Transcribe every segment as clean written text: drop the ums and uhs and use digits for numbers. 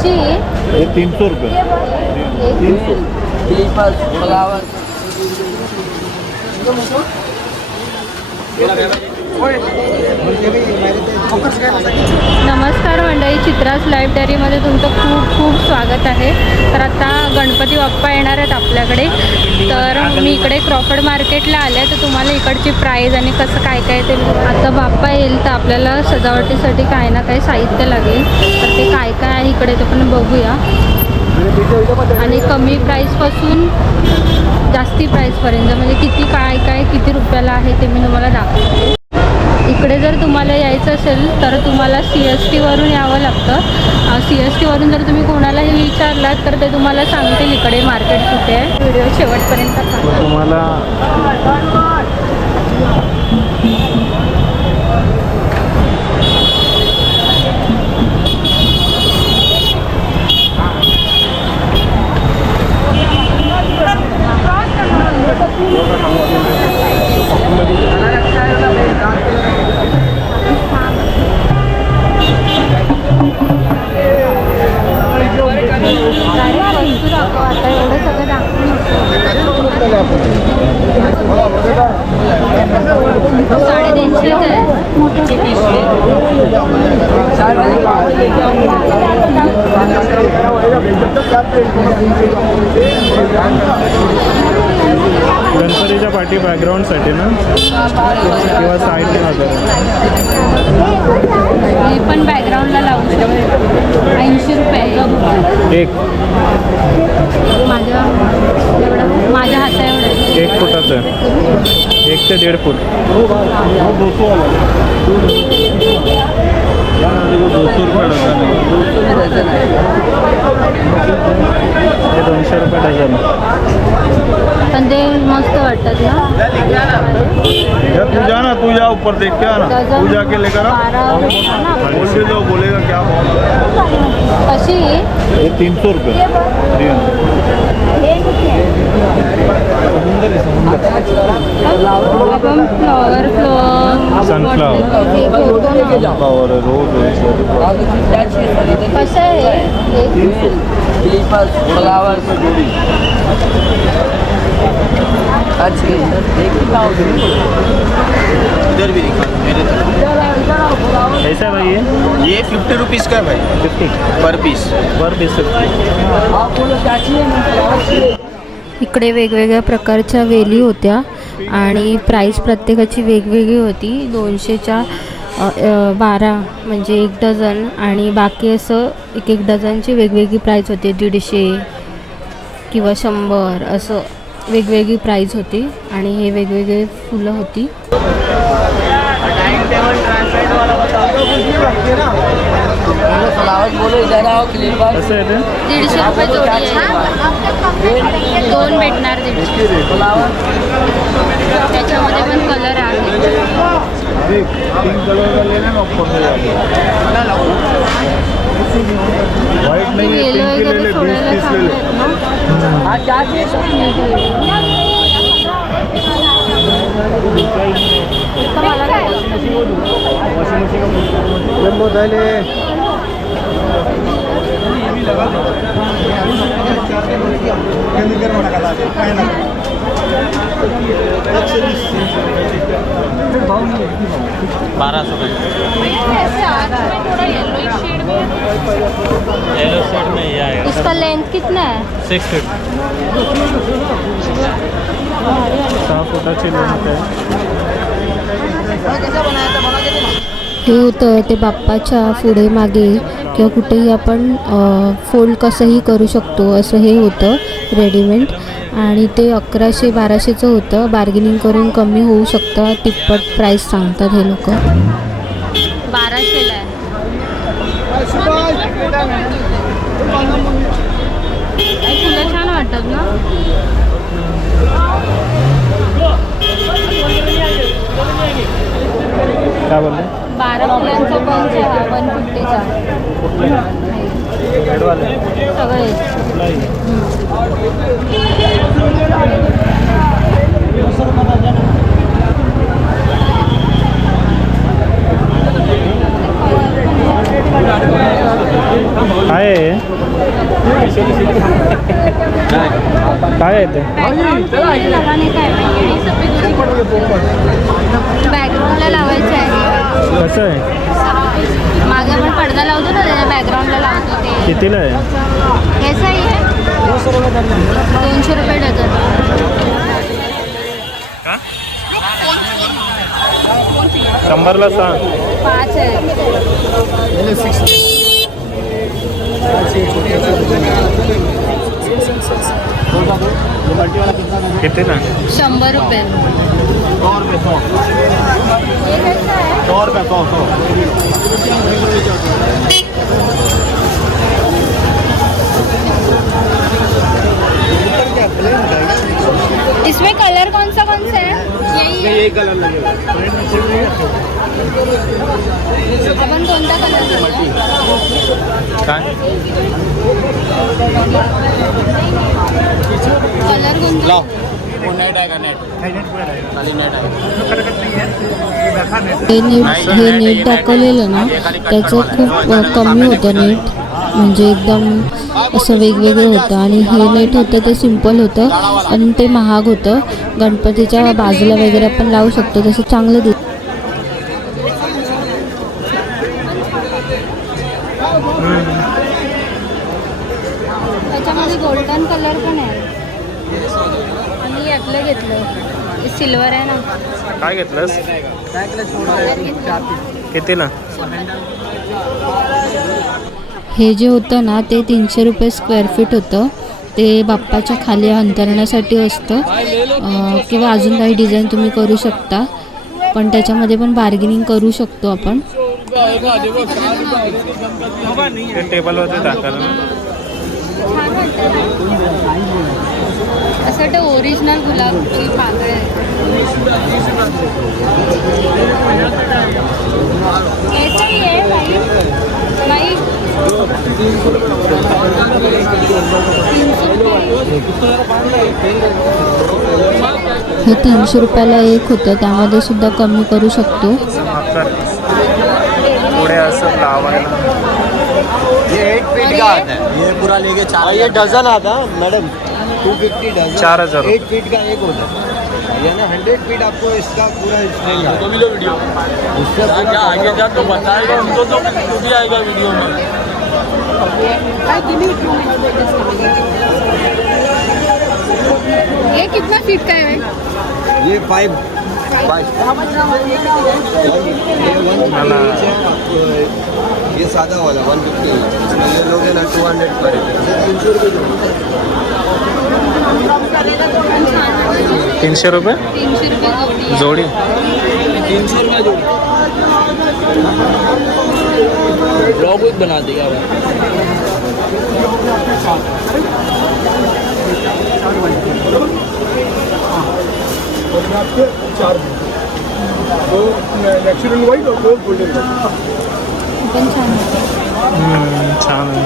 कशी? ये 300 रुपये. 300. नमस्कार मंडळी, चित्रास लाईव्ह डायरीमध्ये तुमचं खूप खूप स्वागत आहे. तर आता गणपती बाप्पा येणार आहेत आपल्याकडे. तर मी इकडे क्रॉफर्ड मार्केटला आले, तर तुम्हाला इकडची प्राईज आणि कसं काय काय ते आता बाप्पा येईल तर आपल्याला सजावटीसाठी काय ना काही साहित्य लागेल. तर ते काय काय आहे इकडे ते पण बघूया. आणि कमी प्राईसपासून जास्ती प्राईसपर्यंत म्हणजे किती काय काय किती रुपयाला आहे ते मी तुम्हाला दाखवते. इकडे जर तुम्हाला यायचं असेल तर तुम्हाला CST वरून यावं लागतं. CST वरून जर तुम्ही कोणालाही विचारलात तर ते तुम्हाला सांगतील इकडे मार्केट कुठे आहे. व्हिडिओ शेवटपर्यंत पहा. तुम्हाला आता एवढं सगळं दाखवून 350 आहे. गणपतीच्या पाठी बॅकग्राऊंडसाठी ना किंवा साईडला हे पण बॅकग्राऊंडला लावू शकतो. 80 रुपये एक माझ्या हाता एवढं 1 फुटाचं आहे. 1 ते 1.5 फूट. 200 रुपये डझन. हे 200 रुपये डझन. पण ते मस्त वाटतात ना. तू जा ना, तू जा ऊपर देख के आना. तू जाके लेकर आ. बोल के जो बोलेगा क्या कशी? ये 300 रुपये. आपण फ्लॉवर सनफ्लावर रोज कसं आहे? इधर भी दिखा मेरे तरफ। ऐसा है भाई ये 50 रुपीज़ का है भाई, 50 पर पीस। इकडे वेगवेगळ्या प्रकारच्या वेली होत्या आणि प्राईस प्रत्येकाची वेगवेगळी होती. 200च्या 12 म्हणजे 1 डझन आणि बाकी असं 1 डझनची वेगवेगळी प्राईस होती. 150 किंवा 100 असं वेगवेगळी प्राईस होती. आणि हे वेगवेगळे फुलं होती. असं आहे ते 150 रुपये जोडी आहे. 2 भेटणार 150. त्याच्यामध्ये पण कलर आहे. व्हाइट नहीं है, येलो पिंक ले ले, 20 पीस ले ले. येलो शेड में ये आएगा। इसका लेंथ कितना है? 6 फीट। 6 फुटाची लेंथ आहे. हे होतं ते बाप्पाच्या पुढे मागे किंवा कुठेही आपण फोल्ड कसंही करू शकतो असं हे होतं रेडीमेड. आणि ते 1100-1200चं होतं. बार्गेनिंग करून कमी होऊ शकतं. तिप्पट प्राईस सांगतात हे लोक. 1200ला आहे. फुलं छान वाटतात ना. काय बोलले? 12 फुलांचा बंच आहे हा 150चा. सगळे काय आहे काय आहे ते बॅकग्राऊंडला लावायचं आहे. कसं आहे मागे आपण पडदा लावतो ना त्याच्या बॅकग्राऊंडला लावतो ते. कितीला आहे कैसा आहे 200 रुपये डझन. 100ला सांग 5 आहे. कितीला 100 रुपये. 100 रुपये 100 हे कसं आहे 100 रुपये 100 इसमें कलर कौन सा है? यही है. यही कलर लगेगा आपण कोणता कलर काय कलर कोणता? लाओ वो नेट आएगा नेट खाली नेट आएगा हे नेट दाखवलेलं ना त्याचं खूप कमी होतं नेट, म्हणजे एकदम असं वेगवेगळं होतं. आणि हे नेट होतं ते सिम्पल होतं आणि ते महाग होतं. गणपतीच्या बाजूला वगैरे आपण लावू शकतो तसं चांगलं दिसतं. त्याच्यामध्ये गोल्डन कलर पण आहे. आणि यातलं घेतलं सिल्वर आहे ना. काय घेतलंस कितीला हे जे होतं ना ते 300 रुपये स्क्वेअर फीट होतं. ते बाप्पाच्या खाली अंतरण्यासाठी असतं किंवा अजून काही डिझाईन तुम्ही करू शकता, पण त्याच्यामध्ये पण बार्गेनिंग करू शकतो आपण. टेबलवरती टाकायला छान वाटतं. असं वाटतं ओरिजिनल गुलाबची पाकळी आहे. याचंही आहे नाही. हे 300 रुपयाला एक होतं, त्यामध्ये सुद्धा कमी करू शकतो. पुढे असं लावायला ये 8 फीट का आता है, ये पूरा लेके 4 ये डजन आता मैडम 250 डजन 4000 8 फीट का एक होता है, ये ना 100 फीट आपको इसका पूरा स्ट्रेंथ है। तो मिलो वीडियो उससे क्या आगे जा तो बताएगा उनको, तो भी आएगा वीडियो में। ये कितना फीट का है? ये 5 ये सादा वाला 150 इसमें ये लोग है ना 200 पड़ेगा 300 रुपये 300 रुपये जोडी. 300 रुपया जोड़ी ब्लॉग विद बना देगा नॅचरल व्हाईट और गोल्डन पण छान आहे. छान आहे.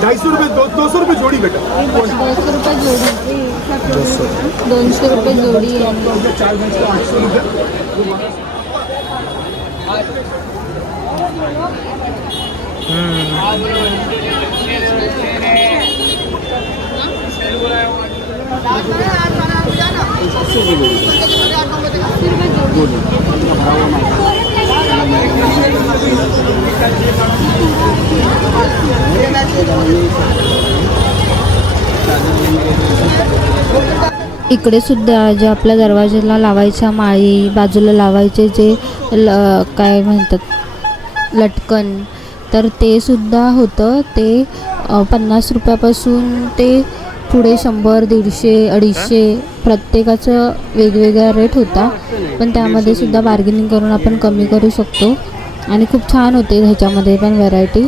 ₹250 200 रुपये जोड़ी बेटा. 200 रुपये जोडी. 200 रुपये जोडी आहे. 4 गज का 800 रुपये. इकडे सुद्धा जे आपल्या दरवाजाला लावायच्या माळी, बाजूला लावायचे जे काय म्हणतात लटकन, तर ते सुद्धा होतं. ते 50 रुपयापासून ते पुढे 100, 150, 250 प्रत्येकाचं वेगवेगळा रेट होता, पण त्यामध्ये सुद्धा बार्गेनिंग करून आपण कमी करू शकतो. आणि खूप छान होते ह्याच्यामध्ये पण व्हरायटी.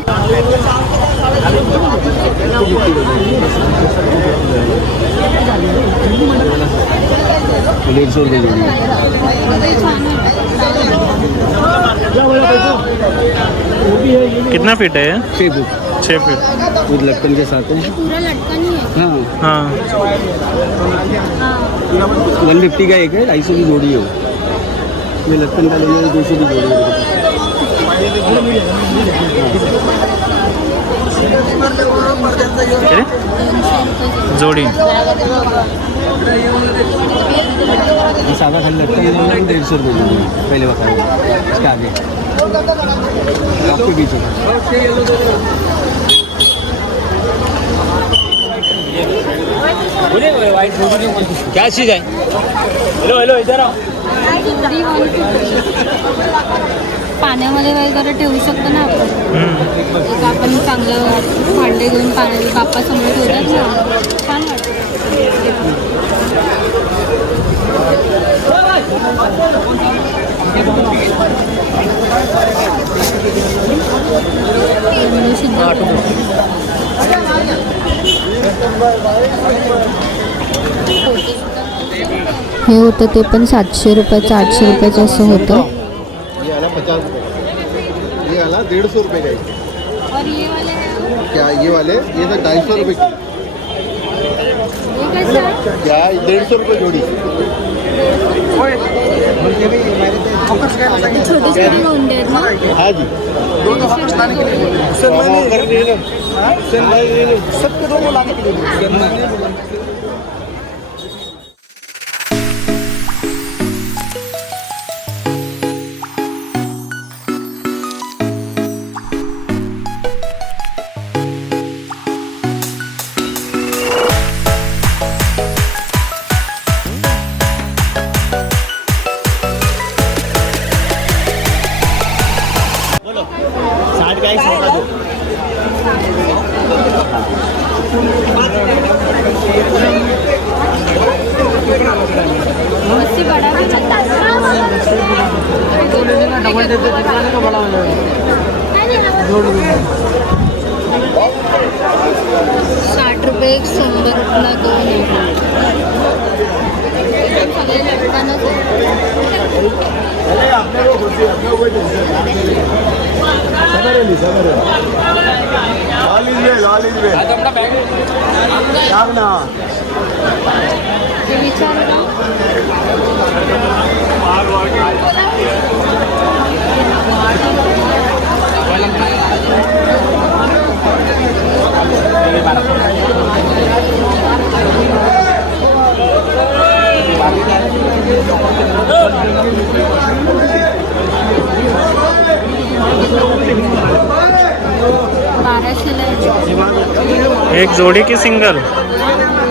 कितना फीट है? 6 फीट खुद लटकन के साथ है। पूरा लटकन ही है. हाँ हाँ 150 का एक है, 250 की जोड़ी है वो। ये लटकन का लेंगे 200 की जोड़ी जोड़ी ये सादा खाली लटकन लेंगे 150 रुपये जोड़ी पहले बताया इसके आगे आपके पीछे क्या चीज़ है हेलो हेलो इधर आओ पाण्यामध्ये वगैरे ठेवू शकतो ना आपण एक आपण चांगलं भांडे घेऊन पाण्यात बाप्पासमोर ठेवतात ना छान हे होतं ते पण 700 रुपयाचं 800 रुपयाचं असं होतं. ये आला 50 रुपये ये आला 150 रुपये का और ये वाले क्या ये वाले ये तो 250 रुपये की ये कैसे है क्या 150 रुपये जोड़ी छोटे छोटे लोंढे आहेत ना हाँ जी सबको दोनों लाने के लिए अस्सी बड़ा भी चलता है डबल देते दिखाने का बड़ा हो जाएगा 60 रुपये एक 100 रुपयाला दोन सगळे लटकनच ते विचार एक जोड़ी की सिंगल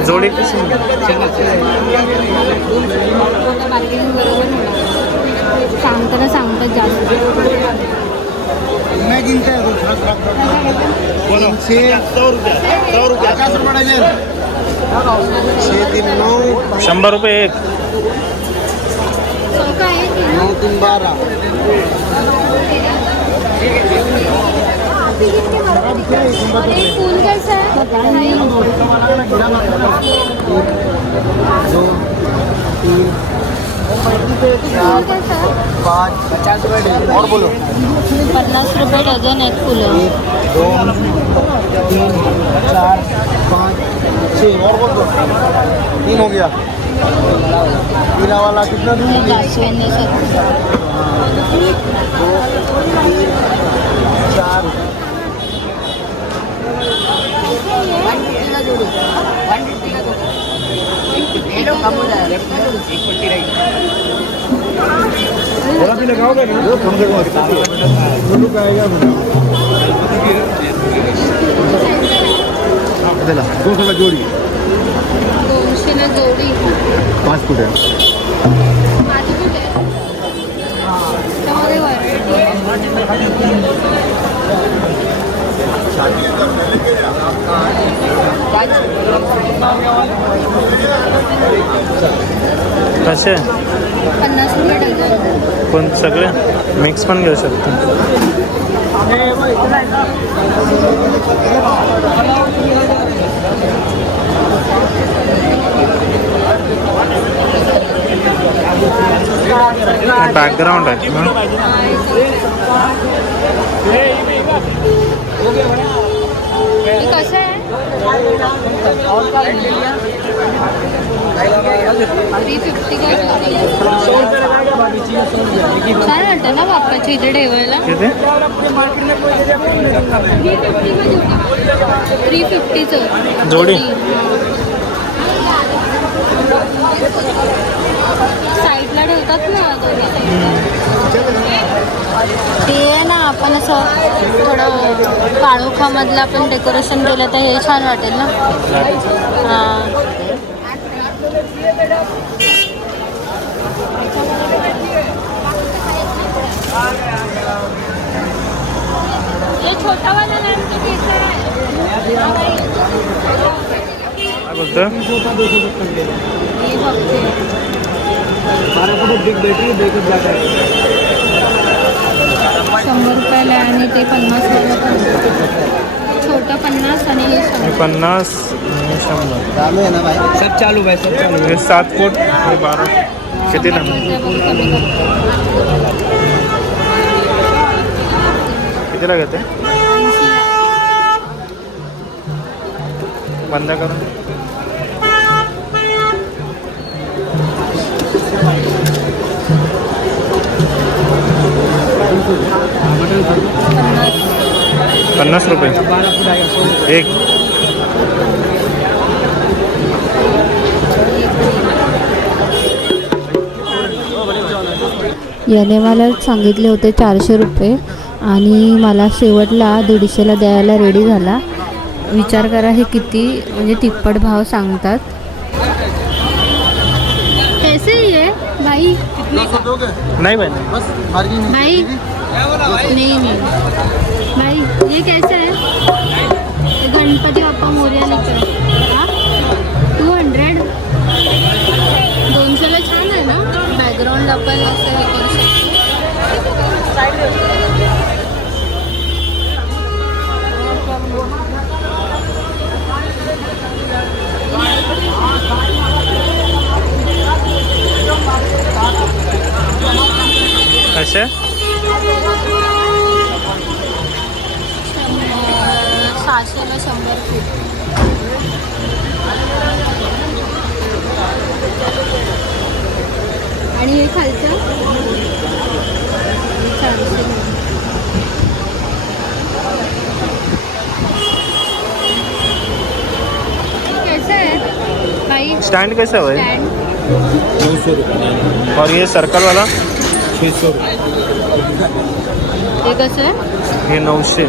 जोड़ी की सिंगल सांगताना सांगतात जास्त ₹100 एक काय आहे ते ना? 9 3 12 ये फूल कैसा है फूल कैसा है 5 50 रुपये और बोलो 50 रुपये डझन आहेत फुलं 2 3 4 5 6 और बोल दो 3 हो गया पीला वाला कितना दूर जास्वंदी सारखं 1 2 3 4 थोड़ा भी लगाओगे ना वो कम से कम दोनों का आएगा चला 200 का जोड़ी 200 ला जोडी 5 फुट है 5 फूट आहे त्यामध्ये व्हरायटी कसे 50 रुपये डझन पण सगळे मिक्स पण घेऊ शकतो बॅकग्राऊंड आहे ना हे कसं आहे $350 का छान वाटतं ना बाप्पाच्या इथे ठेवायला. किती 350चं जोडी? साईडला ठेवतात ना दोन्ही साईडला. ते आहे ना आपण असं थोडं काळोखामधलं आपण डेकोरेशन केलं तर हे छान वाटेल ना. हां हे छोटा वाला लॅम्प किती काय बोलतं? हे बघते. ₹100 आणि ते 50 वाला पण छोटं 50 आणि हे 100. 50 आणि 100. चालू है ना भाई, सब चालू भाई, सब चालू. हे 7 फूट हे 12. कितीला? कितीला घेते? बंद करून. ₹50 एक. याने मला सांगितले होते ₹400 आणि मला शेवटला 150ला द्यायला रेडी झाला. विचार करा हे किती म्हणजे तिप्पट भाव सांगतात. कैसे ही है भाई? नाही बाई भाई नहीं नहीं भाई, ये कैसा है? गणपती बाप्पा मोरया लिखा है. 200. 200ला छान आहे ना. बॅकग्राऊंड आपण असं हे करू शकतो. कशा? 600ला 100 फूट. आणि हे खालचं 400. कैसा है भाई? स्टैंड कैसा है? स्टैंड 900 रुपये. और ये सर्कल वाला 600 रुपये. हे कसं आहे? हे 900.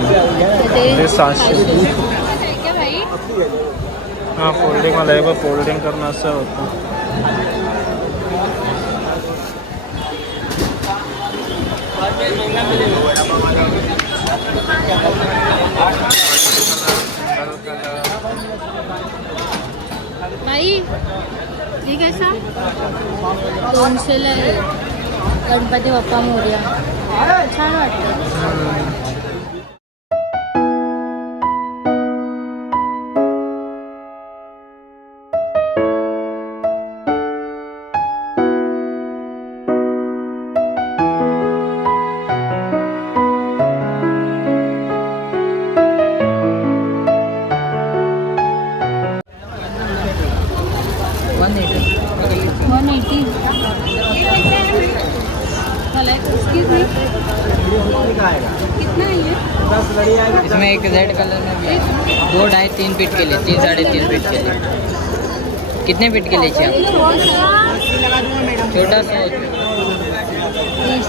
ते 700. आहे का भाई? हां फोल्डिंग वाला आहे बघ. फोल्डिंग करणं असं होतं. भाई हे कैसा? 200ला आहे. गणपती बाप्पा मोरया. छान वाटतं. कितना है ये? इसमें एक रेड कलर में भी है. 2, 2.5, 3 फीट के लिए, 3, 3.5 फीट के लिए. कितने फीट के लिए चाहिए आपको? छोटा सा 20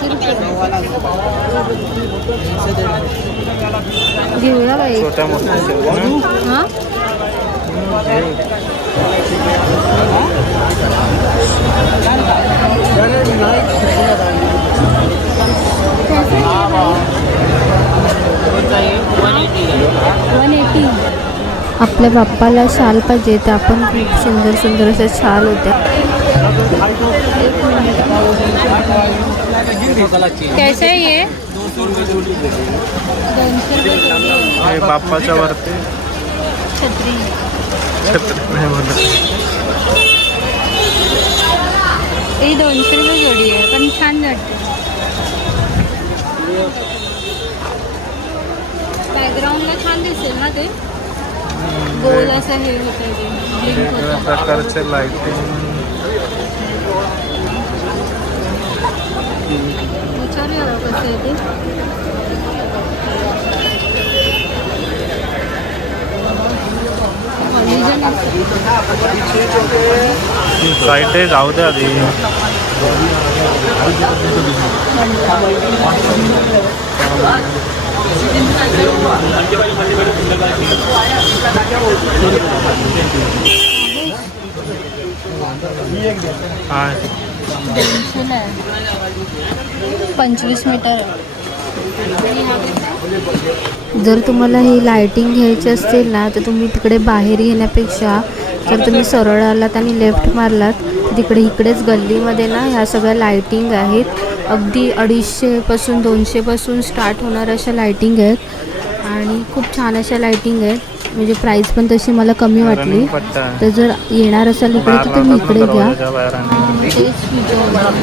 घेऊया बाई. छोटा मोठा ठेवू ना. हां आपल्या बाप्पाला शाल पाहिजे तर आपण खूप सुंदर सुंदर अशा शाल होत्या. कैसे है ये? 200 रुपये. 200 रुपये. हे बाप्पाच्या वरती छत्री. छत्री नाही म्हणत. ही 200 रुपये जोडी आहे पण छान वाटते. बॅकग्राऊंडला छान दिसेल ना ते. गोल असं हे होतं ते blink वेगवेगळ्या होतं. प्रकारचे लाइटिंग. विचारूया बा कसं आहे ते. Design असतं. साईड जाऊ द्या आधी. हा 200 आहे. 25 मीटर. जर तुम्हाला ही लायटिंग घ्यायची असतील ना तर तुम्ही तिकडे बाहेर येण्यापेक्षा जर तुम्ही सरळ आलात आणि लेफ्ट मारलात तर तिकडे इकडेच गल्लीमध्ये ना ह्या सगळ्या लायटिंग आहेत. अगदी 250पासून 200पासून स्टार्ट होणाऱ्या अशा लायटिंग आहेत आणि खूप छान अशा लायटिंग आहेत. म्हणजे प्राईस पण तशी मला कमी वाटली. रनिंग पट्टा आहे. तर जर येणार असाल इकडे तर तुम्ही इकडे घ्या. दरवाजाच्या बाहेर आणि तेच विचार.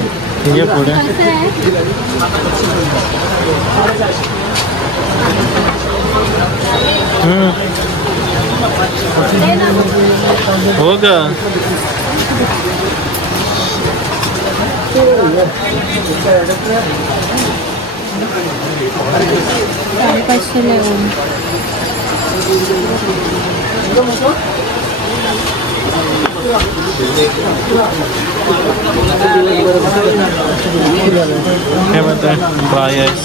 ठीक आहे पुढे. कसं आहे? हो का. 550 लेवून. हे बघा ड्राय आईस.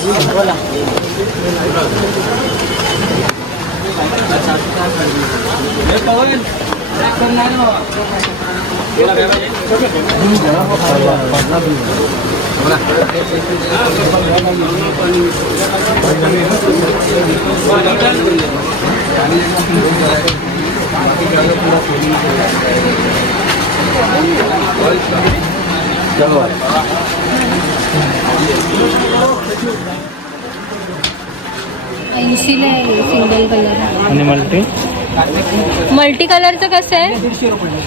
ऐंशीला आहे सिंगल कलर. आणि मल्टी मल्टी कलरचं कसं आहे? 150 रुपये.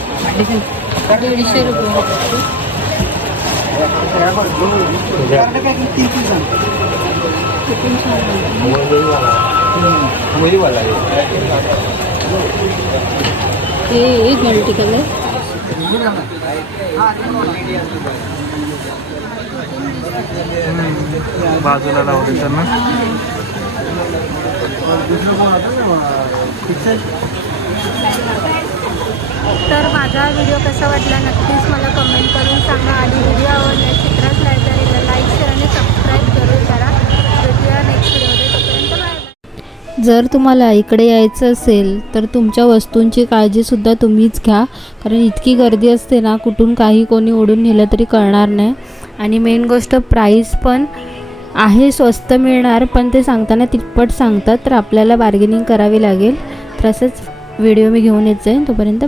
हे एक मल्टी कलर. बाजूला लावले तर ना. तर माझा व्हिडिओ कसा वाटला नक्कीच मला कमेंट करून सांगा आणि व्हिडिओ आवडल्यास चित्रात लायब्ररीला लाईक शेअर आणि सबस्क्राईब जरूर करा. भेटूया नेक्स्ट व्हिडिओमध्ये. तोपर्यंत बाय. जर तुम्हाला इकडे यायचं असेल तर तुमच्या वस्तूंची काळजीसुद्धा तुम्हीच घ्या. कारण इतकी गर्दी असते ना कुठून काही कोणी ओढून नेलं तरी कळणार नाही. आणि मेन गोष्ट प्राईस पण आहे स्वस्त मिळणार पण ते सांगताना तिप्पट सांगतात तर आपल्याला बार्गेनिंग करावी लागेल. तर असंच व्हिडिओ मी घेऊन येत जाईन. तोपर्यंत